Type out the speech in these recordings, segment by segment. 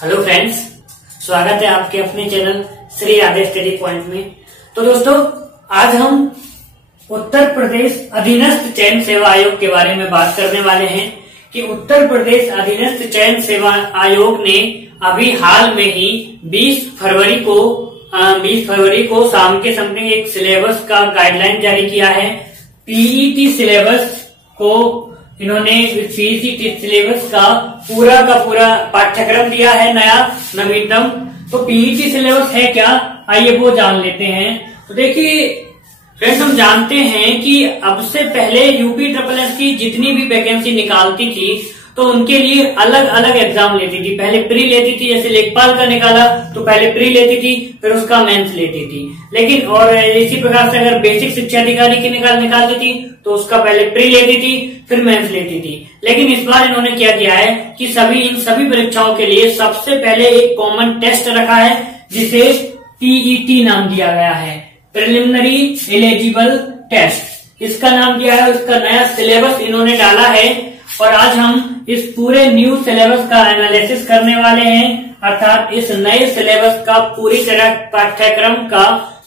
Hello friends, स्वागत है आपके अपने channel Shri Radhe study point में। तो दोस्तों, आज हम उत्तर प्रदेश अधीनस्थ चयन सेवा आयोग के बारे में बात करने वाले हैं कि उत्तर प्रदेश अधीनस्थ चयन सेवा आयोग ने अभी हाल में ही 20 फरवरी को शाम के समथिंग एक सिलेबस का गाइडलाइन जारी किया है। पीईटी सिलेबस को इन्होंने पीईटी सिलेबस का पूरा पाठ्यक्रम दिया है, नया नवीनतम। तो पीईटी सिलेबस है क्या, आइए वो जान लेते हैं। तो देखिए फ्रेंड्स, हम जानते हैं कि अब से पहले यूपी ट्रिपल एस की जितनी भी वैकेंसी निकालती थी तो उनके लिए अलग अलग एग्जाम लेती थी। पहले प्री लेती थी, जैसे लेखपाल का निकाला तो पहले प्री लेती थी, फिर उसका मेंस लेती थी। लेकिन और इसी प्रकार से अगर बेसिक शिक्षा अधिकारी की निकालती थी तो उसका पहले प्री लेती थी, फिर मेंस लेती थी। लेकिन इस बार इन्होंने क्या किया है कि इन सभी परीक्षाओं के लिए सबसे पहले एक कॉमन टेस्ट रखा है, जिसे पीईटी नाम दिया गया है, प्रिलिमिनरी एलिजिबल टेस्ट इसका नाम दिया है। उसका नया सिलेबस इन्होंने डाला है और आज हम इस पूरे न्यू सिलेबस का एनालिसिस करने वाले हैं, अर्थात इस नए सिलेबस का पूरी तरह पाठ्यक्रम का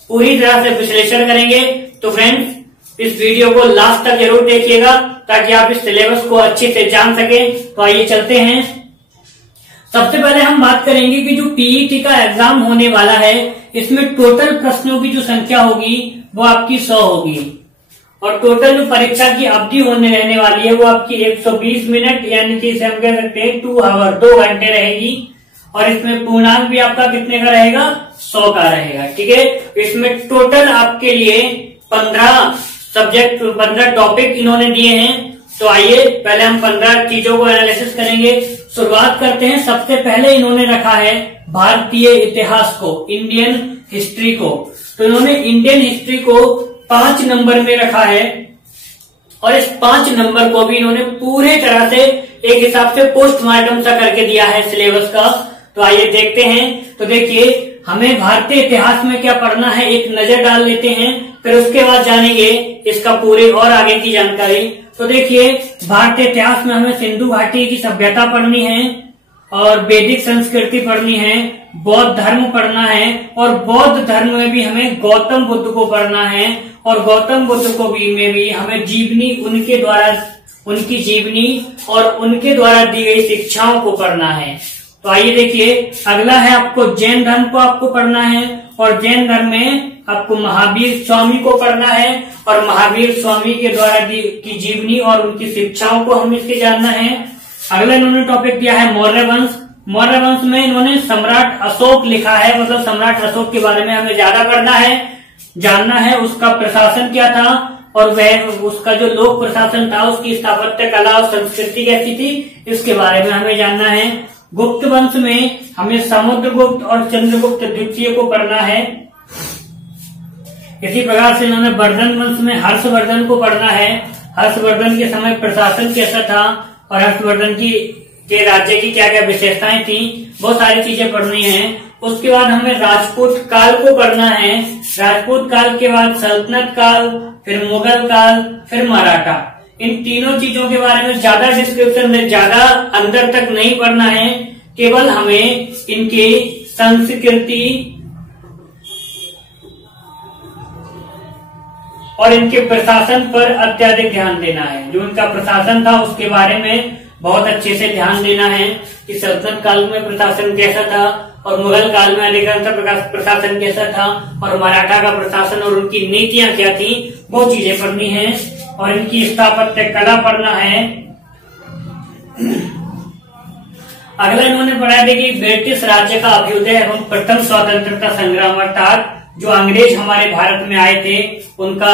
पूरी तरह से विश्लेषण करेंगे। तो फ्रेंड्स, इस वीडियो को लास्ट तक जरूर देखिएगा ताकि आप इस सिलेबस को अच्छे से जान सकें। तो आइए चलते हैं। सबसे पहले हम बात करेंगे कि जो पीईटी का एग्जाम होने वाला है, इसमें टोटल प्रश्नों की जो संख्या होगी वो आपकी 100 होगी और टोटल जो परीक्षा की अवधि होने रहने वाली है वो आपकी 120 मिनट, यानी कि इसे हम कह सकते हैं 2 आवर, 2 घंटे रहेगी। और इसमें पूर्णांक भी आपका कितने का रहेगा, 100 का रहेगा। ठीक है, इसमें टोटल आपके लिए 15 टॉपिक इन्होंने दिए हैं। तो आइए पहले हम 15 चीजों को एनालिसिस करेंगे। शुरुआत करते हैं। सबसे पहले इन्होंने रखा है भारतीय इतिहास को, इंडियन हिस्ट्री को। तो इन्होंने इंडियन हिस्ट्री को 5 नंबर में रखा है और इस 5 नंबर को भी इन्होंने पूरे तरह से एक हिसाब से पोस्टमार्टम सा करके दिया है सिलेबस का। तो आइए देखते हैं। तो देखिए, हमें भारतीय इतिहास में क्या पढ़ना है एक नजर डाल लेते हैं, फिर उसके बाद जानेंगे इसका पूरे और आगे की जानकारी। तो देखिए, भारतीय इतिहास में हमें सिंधु घाटी की सभ्यता पढ़नी है और वैदिक संस्कृति पढ़नी है, बौद्ध धर्म पढ़ना है और बौद्ध धर्म में भी हमें गौतम बुद्ध को पढ़ना है और गौतम बुद्ध को में भी हमें जीवनी, उनकी जीवनी और उनके द्वारा दी गई शिक्षाओं को पढ़ना है। तो आइए देखिए, अगला है आपको जैन धर्म को आपको पढ़ना है और जैन धर्म में आपको महावीर स्वामी को पढ़ना है और महावीर स्वामी के द्वारा की जीवनी और उनकी शिक्षाओं को हमें इसके जानना है। अगला इन्होंने टॉपिक दिया है मौर्य वंश। मौर्य वंश में इन्होंने सम्राट अशोक लिखा है, मतलब सम्राट अशोक के बारे में हमें ज्यादा पढ़ना है, जानना है उसका प्रशासन क्या था और वह उसका जो लोक प्रशासन था, उसकी स्थापत्य कला और संस्कृति कैसी थी, इसके बारे में हमें जानना है। गुप्त वंश में हमें समुद्रगुप्त और चंद्रगुप्त द्वितीय को पढ़ना है। इसी प्रकार से इन्होंने वर्धन वंश में हर्षवर्धन को पढ़ना है। हर्षवर्धन के समय प्रशासन कैसा था और हर्षवर्धन के राज्य की क्या क्या विशेषताएं थी, बहुत सारी चीजें पढ़नी है। उसके बाद हमें राजपूत काल को पढ़ना है। राजपूत काल के बाद सल्तनत काल, फिर मुगल काल, फिर मराठा। इन तीनों चीजों के बारे में ज्यादा डिस्क्रिप्शन में ज्यादा अंदर तक नहीं पढ़ना है, केवल हमें इनकी संस्कृति और इनके प्रशासन पर अत्यधिक ध्यान देना है। जो इनका प्रशासन था उसके बारे में बहुत अच्छे से ध्यान देना है कि सल्तनत काल में प्रशासन कैसा था और मुगल काल में अधिकांश प्रशासन कैसा था और मराठा का प्रशासन और उनकी नीतियां क्या थी, वो चीजें पढ़नी है और इनकी स्थापत्य कला पढ़ना है। अगला इन्होंने पढ़ा था कि ब्रिटिश राज्य का अभ्युदय एवं प्रथम स्वतंत्रता संग्राम, अर्थात जो अंग्रेज हमारे भारत में आए थे उनका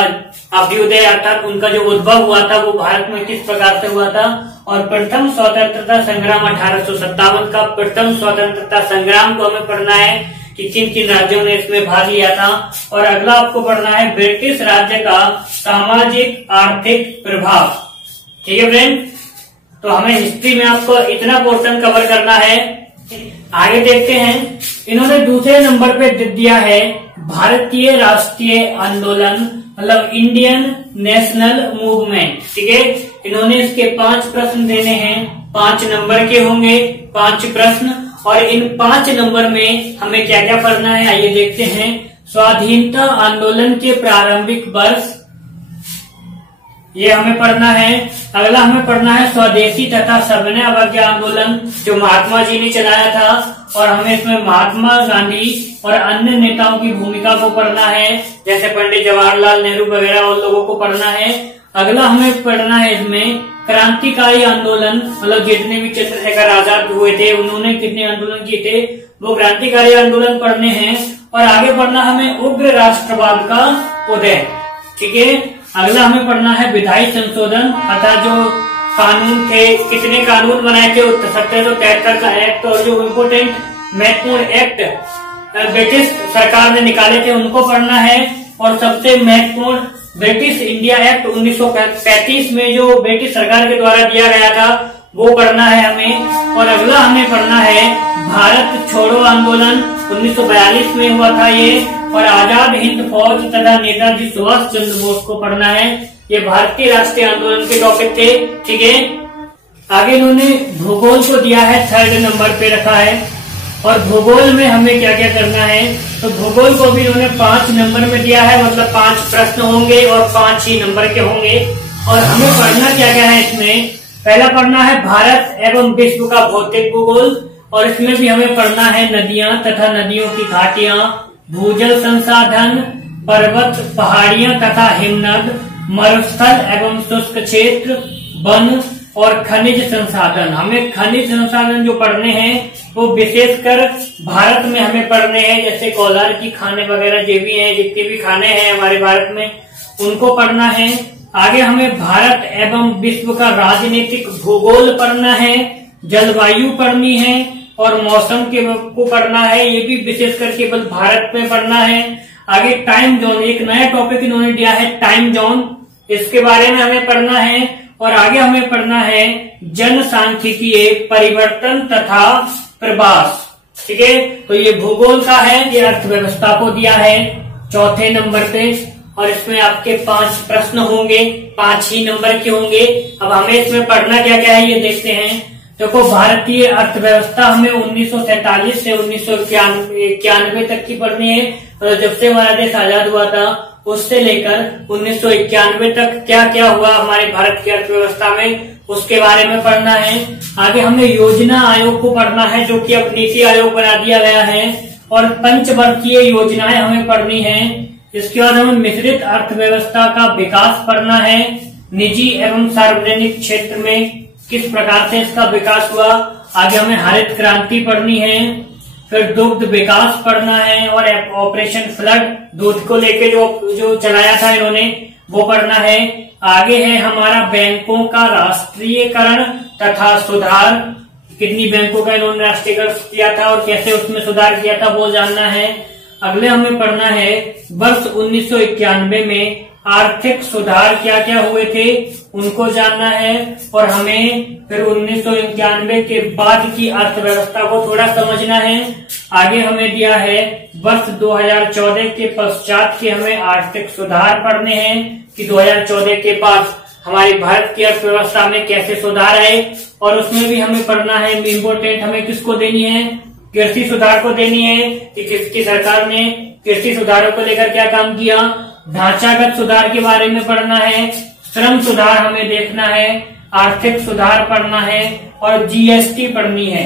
अभ्युदय, अर्थात उनका जो उद्भव हुआ था वो भारत में किस प्रकार से हुआ था। और प्रथम स्वतंत्रता संग्राम 1857 का प्रथम स्वतंत्रता संग्राम को हमें पढ़ना है कि किन किन राज्यों ने इसमें भाग लिया था। और अगला आपको पढ़ना है ब्रिटिश राज्य का सामाजिक आर्थिक प्रभाव। ठीक है फ्रेंड, तो हमें हिस्ट्री में आपको इतना पोर्शन कवर करना है। आगे देखते हैं। इन्होंने दूसरे नंबर पे दिया है भारतीय राष्ट्रीय आंदोलन, मतलब इंडियन नेशनल मूवमेंट। ठीक है, इन्होंने इसके 5 प्रश्न देने हैं, 5 नंबर के होंगे 5 प्रश्न और इन 5 नंबर में हमें क्या क्या पढ़ना है आइए देखते हैं। स्वाधीनता आंदोलन के प्रारंभिक वर्ष, ये हमें पढ़ना है। अगला हमें पढ़ना है स्वदेशी तथा सविनय अवज्ञा आंदोलन, जो महात्मा जी ने चलाया था, और हमें इसमें महात्मा गांधी और अन्य नेताओं की भूमिका को पढ़ना है, जैसे पंडित जवाहरलाल नेहरू वगैरह उन लोगों को पढ़ना है। अगला हमें पढ़ना है इसमें क्रांतिकारी आंदोलन, मतलब जितने भी चंद्रशेखर आजाद हुए थे उन्होंने कितने आंदोलन किए थे, वो क्रांतिकारी आंदोलन पढ़ने हैं। और आगे पढ़ना हमें उग्र राष्ट्रवाद का उदय, ठीक है। अगला हमें पढ़ना है विधायी संशोधन, अर्थात जो कानून थे, कितने कानून बनाए थे 1773 का एक्ट, और जो इम्पोर्टेंट महत्वपूर्ण एक्ट ब्रिटिश सरकार ने निकाले थे उनको पढ़ना है। और सबसे महत्वपूर्ण ब्रिटिश इंडिया एक्ट 1935 में जो ब्रिटिश सरकार के द्वारा दिया गया था वो पढ़ना है हमें। और अगला हमें पढ़ना है भारत छोड़ो आंदोलन, 1942 में हुआ था ये, और आजाद हिंद फौज तथा नेताजी सुभाष चंद्र बोस को पढ़ना है। ये भारतीय राष्ट्रीय आंदोलन के टॉपिक थे, ठीक है। आगे इन्होंने भूगोल को दिया है 3rd नंबर पे रखा है। और भूगोल में हमें क्या क्या करना है, तो भूगोल को भी इन्होंने 5 नंबर में दिया है, मतलब 5 प्रश्न होंगे और 5 ही नंबर के होंगे। और हमें पढ़ना क्या क्या है इसमें, पहला पढ़ना है भारत एवं विश्व का भौतिक भूगोल, और इसमें भी हमें पढ़ना है नदियां तथा नदियों की घाटियां, भूजल संसाधन, पर्वत पहाड़ियां तथा हिमनद, मरुस्थल एवं शुष्क क्षेत्र, वन और खनिज संसाधन। हमें खनिज संसाधन जो पढ़ने हैं वो विशेषकर भारत में हमें पढ़ने हैं, जैसे कोलार की खाने वगैरह जो भी हैं, जितने भी खाने हैं हमारे भारत में उनको पढ़ना है। आगे हमें भारत एवं विश्व का राजनीतिक भूगोल पढ़ना है, जलवायु पढ़नी है और मौसम के को पढ़ना है, ये भी विशेषकर केवल भारत में पढ़ना है। आगे टाइम जोन, एक नया टॉपिक इन्होंने दिया है टाइम जोन, इसके बारे में हमें पढ़ना है। और आगे हमें पढ़ना है जनसांख्यिकीय परिवर्तन तथा प्रवास, ठीक है। तो ये भूगोल का है, ये अर्थव्यवस्था को दिया है 4थे नंबर पे, और इसमें आपके 5 प्रश्न होंगे, 5 ही नंबर के होंगे। अब हमें इसमें पढ़ना क्या क्या है ये देखते हैं। देखो भारतीय अर्थव्यवस्था हमें 1947 से 1991 तक की पढ़नी है, और जब से हमारा देश आजाद हुआ था उससे लेकर 1991 तक क्या क्या हुआ हमारे भारत की अर्थव्यवस्था में, उसके बारे में पढ़ना है। आगे हमें योजना आयोग को पढ़ना है, जो कि अब नीति आयोग बना दिया गया है, और पंचवर्षीय योजनाएं हमें पढ़नी है। इसके बाद हमें मिश्रित अर्थव्यवस्था का विकास पढ़ना है, निजी एवं सार्वजनिक क्षेत्र में किस प्रकार से इसका विकास हुआ। आगे हमें हरित क्रांति पढ़नी है, फिर दुग्ध विकास पढ़ना है, और ऑपरेशन फ्लड, दूध को लेके जो चलाया था इन्होंने वो पढ़ना है। आगे है हमारा बैंकों का राष्ट्रीयकरण तथा सुधार, कितनी बैंकों का इन्होंने राष्ट्रीयकरण किया था और कैसे उसमें सुधार किया था वो जानना है। अगले हमें पढ़ना है वर्ष 1991 में आर्थिक सुधार क्या क्या हुए थे उनको जानना है, और हमें फिर 1991 के बाद की अर्थव्यवस्था को थोड़ा समझना है। आगे हमें दिया है वर्ष 2014 के पश्चात के हमें आर्थिक सुधार पढ़ने हैं, कि 2014 के बाद हमारी भारत की अर्थव्यवस्था में कैसे सुधार आए। और उसमें भी हमें पढ़ना है, इम्पोर्टेंट हमें किसको देनी है, कृषि सुधार को देनी है, कि किसकी सरकार ने कृषि सुधारों को लेकर क्या काम किया। ढांचागत सुधार के बारे में पढ़ना है, श्रम सुधार हमें देखना है, आर्थिक सुधार पढ़ना है, और जीएसटी पढ़नी है,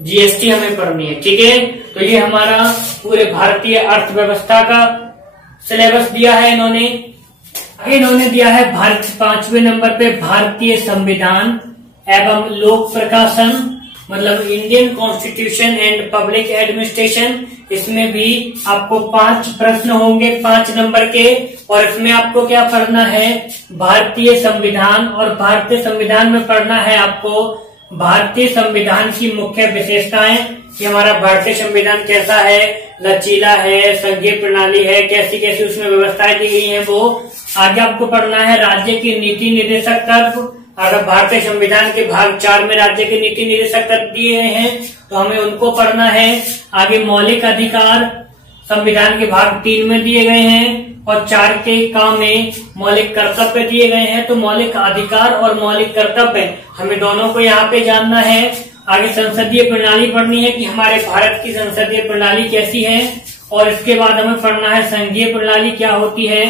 जीएसटी हमें पढ़नी है, ठीक है। तो ये हमारा पूरे भारतीय अर्थव्यवस्था का सिलेबस दिया है इन्होंने। इन्होंने दिया है भारत 5वें नंबर पे भारतीय संविधान एवं लोक प्रकाशन, मतलब Indian constitution and public administration. इसमें भी आपको 5 प्रश्न होंगे 5 नंबर के, और इसमें आपको क्या पढ़ना है, भारतीय संविधान। और भारतीय संविधान में पढ़ना है आपको भारतीय संविधान की मुख्य विशेषताएं, कि हमारा भारतीय संविधान कैसा है, लचीला है, संघीय प्रणाली है, कैसी कैसी उसमें व्यवस्थाएं दी गई हैं वो। आगे आपको पढ़ना है राज्य की नीति निर्देशक तत्व, अगर भारतीय संविधान के भाग 4 में राज्य के नीति निर्देशक तत्व दिए गए हैं तो हमें उनको पढ़ना है। आगे मौलिक अधिकार संविधान के भाग 3 में दिए गए हैं, और 4 के काम में मौलिक कर्तव्य दिए गए हैं। तो मौलिक अधिकार और मौलिक कर्तव्य हमें दोनों को यहाँ पे जानना है। आगे संसदीय प्रणाली पढ़नी है कि हमारे भारत की संसदीय प्रणाली कैसी है, और इसके बाद हमें पढ़ना है संघीय प्रणाली क्या होती है,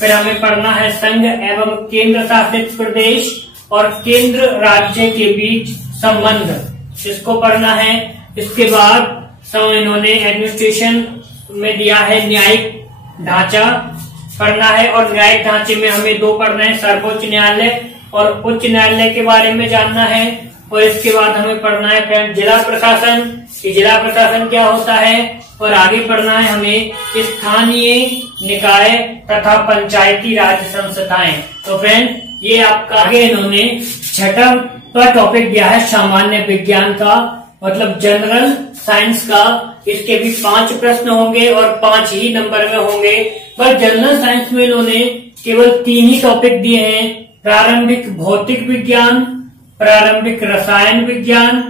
फिर हमें पढ़ना है संघ एवं केंद्र शासित प्रदेश और केंद्र राज्य के बीच संबंध, इसको पढ़ना है। इसके बाद इन्होंने एडमिनिस्ट्रेशन में दिया है न्यायिक ढांचा पढ़ना है, और न्यायिक ढांचे में हमें दो पढ़ना है, सर्वोच्च न्यायालय और उच्च न्यायालय के बारे में जानना है। और इसके बाद हमें पढ़ना है फ्रेंड जिला प्रशासन, कि जिला प्रशासन क्या होता है, और आगे पढ़ना है हमें स्थानीय निकाय तथा पंचायती राज संस्थाएं। तो फ्रेंड ये आपका आगे इन्होंने छठा टॉपिक दिया है सामान्य विज्ञान का, मतलब जनरल साइंस का। इसके भी 5 प्रश्न होंगे और 5 ही नंबर में होंगे, पर जनरल साइंस में इन्होंने केवल 3 ही टॉपिक दिए हैं, प्रारंभिक भौतिक विज्ञान, प्रारंभिक रसायन विज्ञान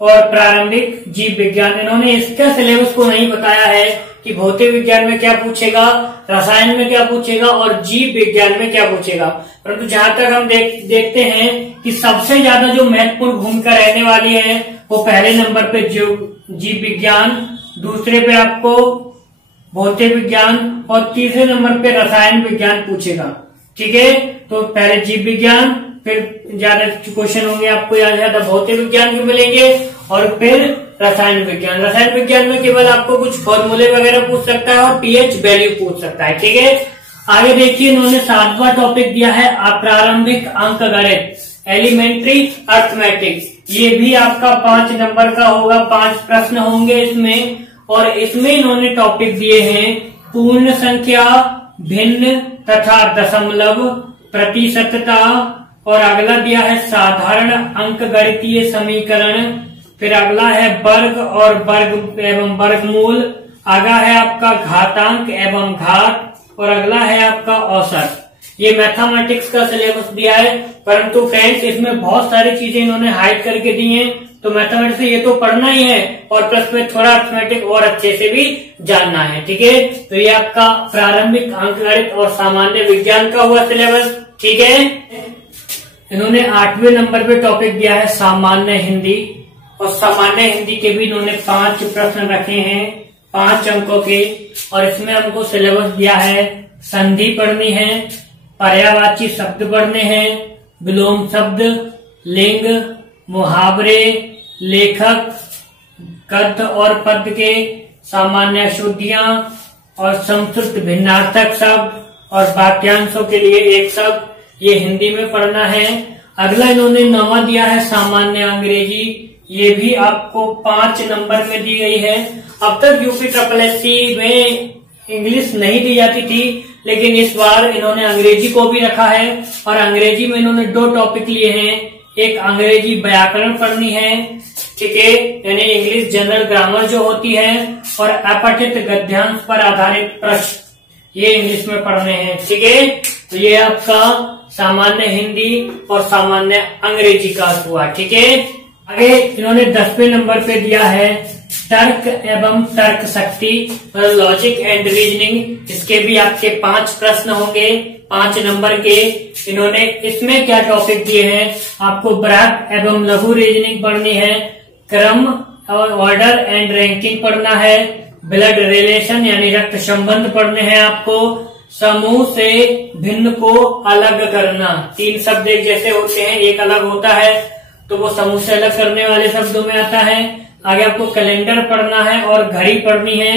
और प्रारंभिक जीव विज्ञान। इन्होंने इसका सिलेबस को नहीं बताया है कि भौतिक विज्ञान में क्या पूछेगा, रसायन में क्या पूछेगा और जीव विज्ञान में क्या पूछेगा। परंतु जहां तक हम देखते हैं कि सबसे ज्यादा जो महत्वपूर्ण भूमिका रहने वाली है वो पहले नंबर पे जीव विज्ञान, दूसरे पे आपको भौतिक विज्ञान और तीसरे नंबर पे रसायन विज्ञान पूछेगा। ठीक है, तो पहले जीव विज्ञान, फिर ज्यादा क्वेश्चन होंगे आपको ज्यादा भौतिक विज्ञान के मिलेंगे और फिर रसायन विज्ञान। रसायन विज्ञान में केवल आपको कुछ फॉर्मूले वगैरह पूछ सकता है और पीएच वैल्यू पूछ सकता है। ठीक है, आगे देखिए इन्होंने 7वां टॉपिक दिया है अप्रारंभिक अंकगणित, एलिमेंट्री अर्थमेटिक्स। ये भी आपका 5 नंबर का होगा, 5 प्रश्न होंगे इसमें, और इसमें इन्होंने टॉपिक दिए हैं पूर्ण संख्या, भिन्न तथा दशमलव, प्रतिशतता, और अगला दिया है साधारण अंकगणितीय समीकरण, फिर अगला है वर्ग और वर्ग एवं वर्गमूल, आगा है आपका घातांक एवं घात, और अगला है आपका औसत। ये मैथमेटिक्स का सिलेबस दिया है, परंतु फ्रेंड्स इसमें बहुत सारी चीजें इन्होंने हाइड करके दी हैं, तो मैथमेटिक्स ये तो पढ़ना ही है और प्लस में थोड़ा अर्थमेटिक और अच्छे से भी जानना है। ठीक है, तो ये आपका प्रारंभिक अंकगणित और सामान्य विज्ञान का हुआ सिलेबस। ठीक है, इन्होंने 8वें नंबर पे टॉपिक दिया है सामान्य हिंदी, और सामान्य हिंदी के भी इन्होंने 5 प्रश्न रखे हैं 5 अंकों के, और इसमें हमको सिलेबस दिया है संधि पढ़नी है, पर्यायवाची शब्द पढ़ने हैं, विलोम शब्द, लिंग, मुहावरे, लेखक, गद्य और पद्य के सामान्य अशुद्धियां और संस्कृत भिन्नार्थक शब्द और वाक्यांशों के लिए एक शब्द, ये हिंदी में पढ़ना है। अगला इन्होंने 9वां दिया है सामान्य अंग्रेजी, ये भी आपको 5 नंबर में दी गई है। अब तक यूपी SSS में इंग्लिश नहीं दी जाती थी, लेकिन इस बार इन्होंने अंग्रेजी को भी रखा है, और अंग्रेजी में इन्होंने 2 टॉपिक लिए हैं, एक अंग्रेजी व्याकरण पढ़नी है, ठीक है, यानी इंग्लिश जनरल ग्रामर जो होती है, और अपठित गद्यांश पर आधारित प्रश्न, ये इंग्लिश में पढ़ने हैं। ठीक है, तो ये आपका सामान्य हिंदी और सामान्य अंग्रेजी का हुआ। ठीक है, आगे इन्होंने 10वें नंबर पे दिया है तर्क एवं तर्क शक्ति, लॉजिक एंड रीजनिंग। इसके भी आपके 5 प्रश्न होंगे 5 नंबर के। इन्होंने इसमें क्या टॉपिक दिए हैं, आपको बृहत एवं लघु रीजनिंग पढ़नी है, क्रम और ऑर्डर एंड रैंकिंग पढ़ना है, ब्लड रिलेशन यानी रक्त संबंध पढ़ने हैं आपको, समूह से भिन्न को अलग करना, 3 शब्द एक जैसे होते हैं, एक अलग होता है, तो वो समूह से अलग करने वाले शब्दों में आता है। आगे आपको कैलेंडर पढ़ना है और घड़ी पढ़नी है।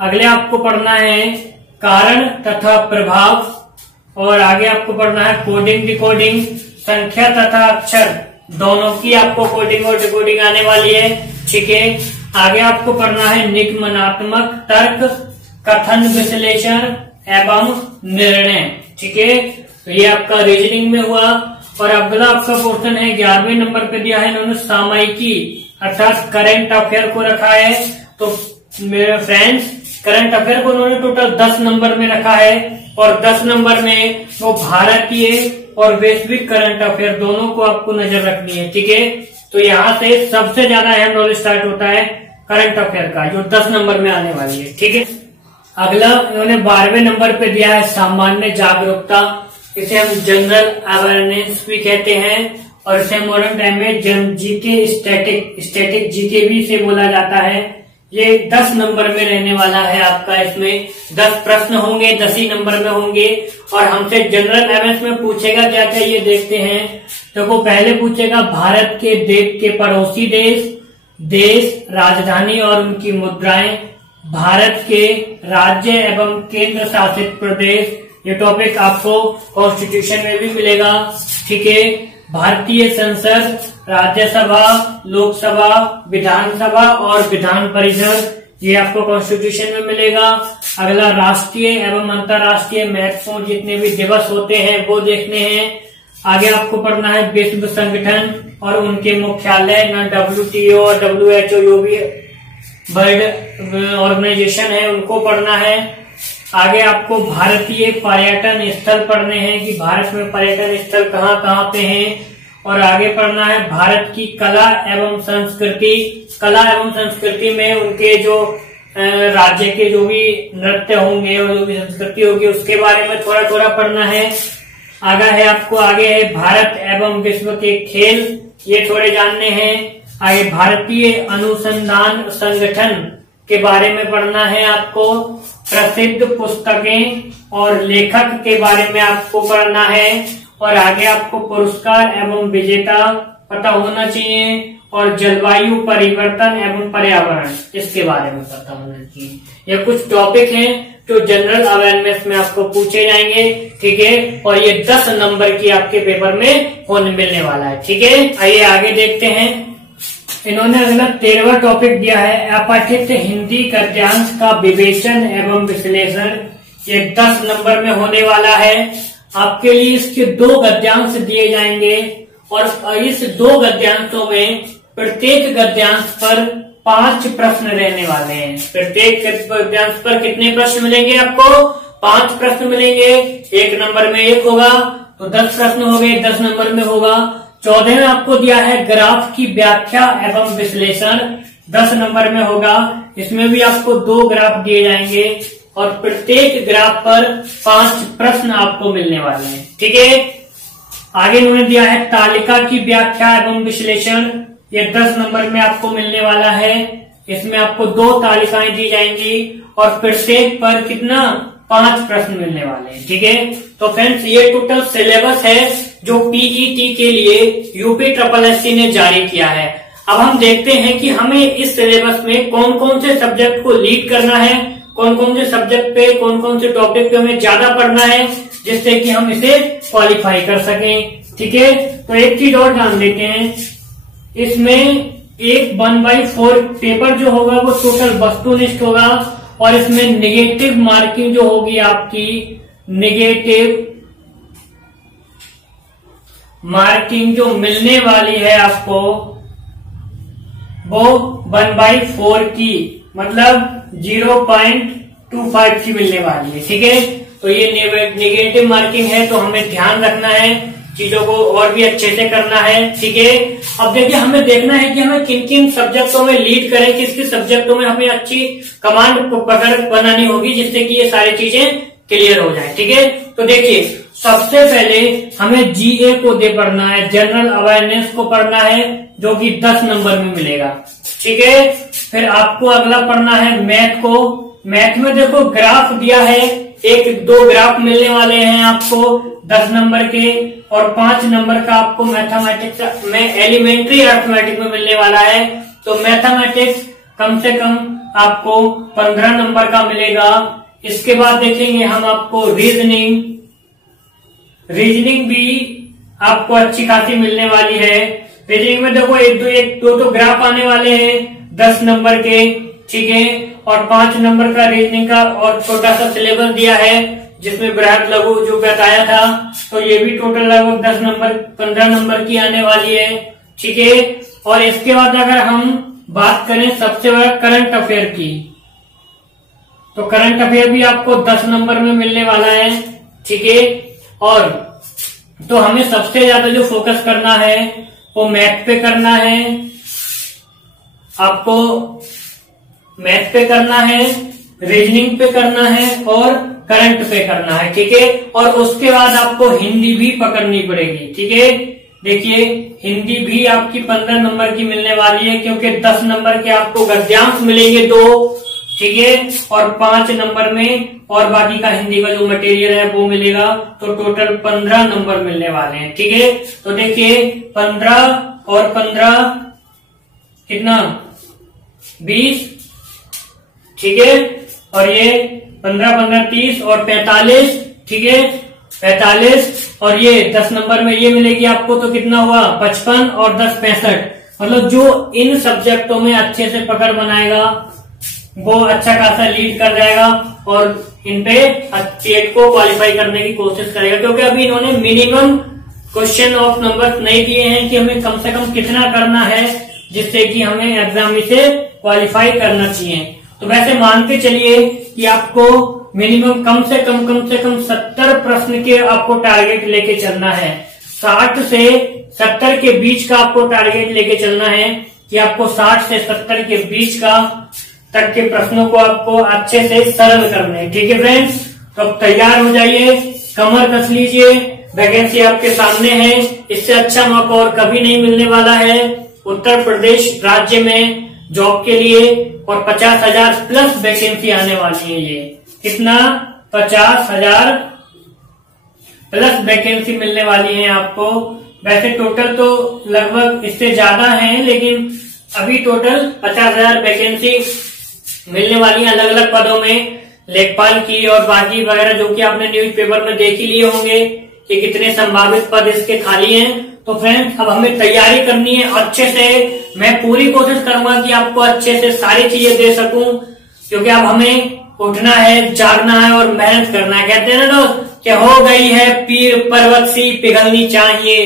अगले आपको पढ़ना है कारण तथा प्रभाव, और आगे आपको पढ़ना है कोडिंग डिकोडिंग, संख्या तथा अक्षर दोनों की आपको कोडिंग और डिकोडिंग आने वाली है। ठीक है, आगे आपको पढ़ना है निगमनात्मक तर्क, कथन विश्लेषण एवं निर्णय। ठीक है, तो ये आपका रीजनिंग में हुआ। और अगला आपका पोर्शन है 11वें नंबर पे दिया है इन्होंने सामयिकी अर्थात करंट अफेयर को रखा है। तो मेरे फ्रेंड्स करंट अफेयर को उन्होंने टोटल 10 नंबर में रखा है, और 10 नंबर में वो भारतीय और वैश्विक करंट अफेयर दोनों को आपको नजर रखनी है। ठीक है, तो यहाँ से सबसे ज्यादा अहम नॉलेज स्टार्ट होता है करंट अफेयर का, जो 10 नंबर में आने वाली है। ठीक है, अगला इन्होंने 12वें नंबर पे दिया है सामान्य जागरूकता, इसे हम जनरल अवेयरनेस भी कहते हैं, और इसे मॉडर्न टाइम में जन जीके स्टैटिक जीके भी इसे बोला जाता है। ये 10 नंबर में रहने वाला है आपका। इसमें 10 प्रश्न होंगे, 10 ही नंबर में होंगे और हमसे जनरल अवेयरनेस में पूछेगा क्या क्या, ये देखते हैं। देखो पहले पूछेगा भारत के देश के पड़ोसी देश, राजधानी और उनकी मुद्राएं, भारत के राज्य एवं केंद्र शासित प्रदेश, ये टॉपिक आपको कॉन्स्टिट्यूशन में भी मिलेगा। ठीक है, भारतीय संसद, राज्यसभा, लोकसभा, विधानसभा और विधान परिषद, ये आपको कॉन्स्टिट्यूशन में मिलेगा। अगला राष्ट्रीय एवं अंतर्राष्ट्रीय महत्वपूर्ण जितने भी दिवस होते हैं वो देखने हैं। आगे आपको पढ़ना है विश्व संगठन और उनके मुख्यालय, न WTO और WHO जो भी वर्ल्ड ऑर्गेनाइजेशन है उनको पढ़ना है। आगे आपको भारतीय पर्यटन स्थल पढ़ने हैं कि भारत में पर्यटन स्थल कहाँ कहाँ पे हैं। और आगे पढ़ना है भारत की कला एवं संस्कृति में उनके जो राज्य के जो भी नृत्य होंगे और जो भी संस्कृति होगी उसके बारे में थोड़ा थोड़ा पढ़ना है। आगे है भारत एवं विश्व के खेल, ये थोड़े जानने हैं। आगे भारतीय अनुसंधान संगठन के बारे में पढ़ना है आपको। प्रसिद्ध पुस्तकें और लेखक के बारे में आपको पढ़ना है। और आगे आपको पुरस्कार एवं विजेता पता होना चाहिए और जलवायु परिवर्तन एवं पर्यावरण इसके बारे में पता होना चाहिए। ये कुछ टॉपिक हैं जो जनरल अवेयरनेस में आपको पूछे जाएंगे। ठीक है, और ये 10 नंबर की आपके पेपर में होने मिलने वाला है। ठीक है, आइए आगे देखते हैं। इन्होंने अगला 13वां टॉपिक दिया है अपठित हिंदी गद्यांश का विवेचन एवं विश्लेषण। ये 10 नंबर में होने वाला है। आपके लिए इसके 2 गद्यांश दिए जाएंगे और इस 2 गद्यांशों में प्रत्येक गद्यांश पर 5 प्रश्न रहने वाले हैं। प्रत्येक गद्यांश पर कितने प्रश्न मिलेंगे आपको? 5 प्रश्न मिलेंगे। 1 नंबर में 1 होगा तो 10 प्रश्न हो गए, 10 नंबर में होगा। 14 में आपको दिया है ग्राफ की व्याख्या एवं विश्लेषण, 10 नंबर में होगा। इसमें भी आपको 2 ग्राफ दिए जाएंगे और प्रत्येक ग्राफ पर 5 प्रश्न आपको मिलने वाले हैं। ठीक है, आगे उन्होंने दिया है तालिका की व्याख्या एवं विश्लेषण, ये 10 नंबर में आपको मिलने वाला है। इसमें आपको 2 तालिकाएं दी जाएंगी और प्रत्येक पर कितना 5 प्रश्न मिलने वाले हैं। ठीक है, तो फ्रेंड्स ये टोटल सिलेबस है जो पीईटी के लिए UPSSC ने जारी किया है। अब हम देखते हैं कि हमें इस सिलेबस में कौन कौन से सब्जेक्ट को लीड करना है, कौन कौन से सब्जेक्ट पे, कौन कौन से टॉपिक पे हमें ज्यादा पढ़ना है जिससे कि हम इसे क्वालिफाई कर सकें। ठीक है, तो एक चीज और जान लेते हैं, इसमें 1/4 पेपर जो होगा वो टोटल वस्तुनिष्ठ होगा और इसमें नेगेटिव मार्किंग जो होगी आपकी, नेगेटिव मार्किंग जो मिलने वाली है आपको वो 1/4 की, मतलब 0.25 की मिलने वाली है। ठीक है, तो ये नेगेटिव मार्किंग है तो हमें ध्यान रखना है, चीजों को और भी अच्छे से करना है। ठीक है, अब देखिए हमें देखना है कि हमें किन किन सब्जेक्टों में लीड करें, किस किस सब्जेक्टों में हमें अच्छी कमांड पकड़ बनानी होगी जिससे कि ये सारी चीजें क्लियर हो जाए। ठीक है, तो देखिए सबसे पहले हमें GA को पढ़ना है, जनरल अवेयरनेस को पढ़ना है जो कि 10 नंबर में मिलेगा। ठीक है, फिर आपको अगला पढ़ना है मैथ को। मैथ में देखो ग्राफ दिया है, 1-2 ग्राफ मिलने वाले हैं आपको 10 नंबर के और 5 नंबर का आपको मैथमेटिक्स में एलिमेंट्री अर्थमेटिक्स में मिलने वाला है। तो मैथमेटिक्स कम से कम आपको 15 नंबर का मिलेगा। इसके बाद देखेंगे हम आपको रीजनिंग भी आपको अच्छी खासी मिलने वाली है। रीजनिंग में देखो 1-2 ग्राफ आने वाले हैं 10 नंबर के। ठीक है, और 5 नंबर का रीजनिंग का और छोटा सा सिलेबस दिया है जिसमें बृहद लघु जो बताया था, तो ये भी टोटल लगभग 10 नंबर 15 नंबर की आने वाली है। ठीक है, और इसके बाद अगर हम बात करें सबसे बड़ा करंट अफेयर की, तो करंट अफेयर भी आपको 10 नंबर में मिलने वाला है। ठीक है, और तो हमें सबसे ज्यादा जो फोकस करना है वो मैथ पे करना है, आपको मैथ पे करना है, रीजनिंग पे करना है और करंट पे करना है। ठीक है, और उसके बाद आपको हिंदी भी पकड़नी पड़ेगी। ठीक है, देखिए हिंदी भी आपकी 15 नंबर की मिलने वाली है, क्योंकि 10 नंबर के आपको गद्यांश मिलेंगे 2, ठीक है, और 5 नंबर में और बाकी का हिंदी का जो मटेरियल है वो मिलेगा, तो टोटल 15 नंबर मिलने वाले हैं, ठीक है। तो देखिए 15 और 15 कितना 20, ठीक है, और ये 15 15 30 और 45, ठीक है, 45, और ये 10 नंबर में ये मिलेगी आपको, तो कितना हुआ 55 और 10 65। मतलब जो इन सब्जेक्टों में अच्छे से पकड़ बनाएगा वो अच्छा खासा लीड कर जाएगा और इन पे टेट को क्वालिफाई करने की कोशिश करेगा, क्योंकि अभी इन्होंने मिनिमम क्वेश्चन ऑफ नंबर नहीं दिए हैं कि हमें कम से कम कितना करना है जिससे कि हमें एग्जाम में से क्वालिफाई करना चाहिए। तो वैसे मान के चलिए कि आपको मिनिमम कम से कम 70 प्रश्न के आपको टारगेट लेके चलना है। 60 से 70 के बीच का आपको टारगेट लेके चलना है कि आपको 60 से 70 के बीच का तक के प्रश्नों को आपको अच्छे से सरल करने हैं, ठीक है फ्रेंड्स। तो अब तैयार हो जाइए, कमर कस लीजिए, वैकेंसी आपके सामने है, इससे अच्छा मौका और कभी नहीं मिलने वाला है उत्तर प्रदेश राज्य में जॉब के लिए। और 50,000 प्लस वैकेंसी आने वाली है। ये कितना 50,000 प्लस वैकेंसी मिलने वाली है आपको। वैसे टोटल तो लगभग इससे ज्यादा है, लेकिन अभी टोटल 50,000 वैकेंसी मिलने वाली है अलग अलग पदों में, लेखपाल की और बाकी वगैरह, जो कि आपने न्यूज़पेपर में देख ही लिए होंगे कि कितने संभावित पद इसके खाली हैं। तो फ्रेंड्स अब हमें तैयारी करनी है अच्छे से। मैं पूरी कोशिश करूंगा कि आपको अच्छे से सारी चीजें दे सकूं, क्योंकि अब हमें उठना है, जागना है और मेहनत करना है। कहते हैं ना दोस्त कि हो गई है पीर पर्वत सी पिघलनी चाहिए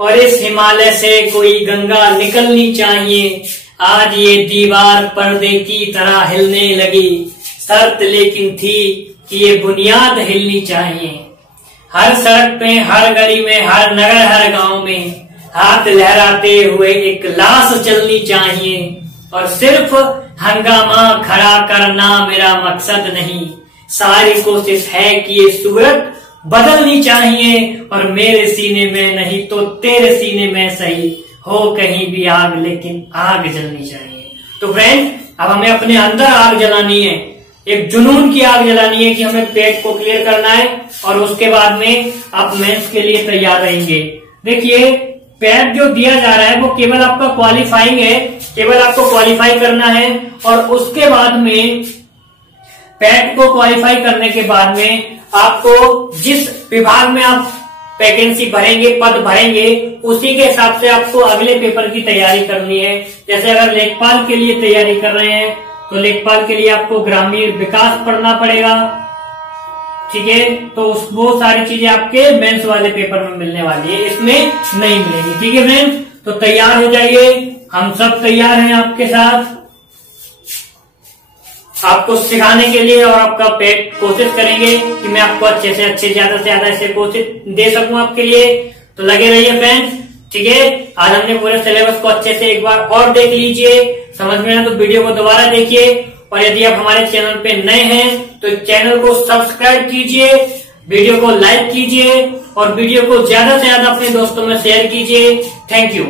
और इस हिमालय से कोई गंगा निकलनी चाहिए। आज ये दीवार पर्दे की तरह हिलने लगी, शर्त लेकिन थी कि ये बुनियाद हिलनी चाहिए। हर सड़क पे, हर गली में, हर नगर, हर गांव में हाथ लहराते हुए एक लाश चलनी चाहिए। और सिर्फ हंगामा खड़ा करना मेरा मकसद नहीं, सारी कोशिश है कि ये सूरत बदलनी चाहिए। और मेरे सीने में नहीं तो तेरे सीने में सही हो कहीं भी आग, लेकिन आग जलनी चाहिए। तो फ्रेंड अब हमें अपने अंदर आग जलानी है, एक जुनून की आग जलानी है कि हमें पेट को क्लियर करना है और उसके बाद में आप मेंस के लिए तैयार रहेंगे। देखिए पेट जो दिया जा रहा है वो केवल आपका क्वालिफाइंग है, केवल आपको क्वालिफाई करना है। और उसके बाद में पेट को क्वालिफाई करने के बाद में आपको जिस विभाग में आप वैकेंसी भरेंगे, पद भरेंगे, उसी के हिसाब से आपको अगले पेपर की तैयारी करनी है। जैसे अगर लेखपाल के लिए तैयारी कर रहे हैं तो लेखपाल के लिए आपको ग्रामीण विकास पढ़ना पड़ेगा, ठीक है। तो वो सारी चीजें आपके मेंस वाले पेपर में मिलने वाली है, इसमें नहीं मिलेगी, ठीक है फ्रेंड्स। तो तैयार हो जाइए, हम सब तैयार हैं आपके साथ आपको सिखाने के लिए। और आपका पेट कोशिश करेंगे कि मैं आपको अच्छे से ज्यादा ऐसे कोशिश दे सकूं आपके लिए। तो लगे रहिए फ्रेंड्स, ठीक है। आज हमने पूरे सिलेबस को अच्छे से एक बार और देख लीजिए, समझ में आए तो वीडियो को दोबारा देखिए। और यदि आप हमारे चैनल पे नए हैं तो चैनल को सब्सक्राइब कीजिए, वीडियो को लाइक कीजिए और वीडियो को ज्यादा से ज्यादा अपने दोस्तों में शेयर कीजिए। Thank you.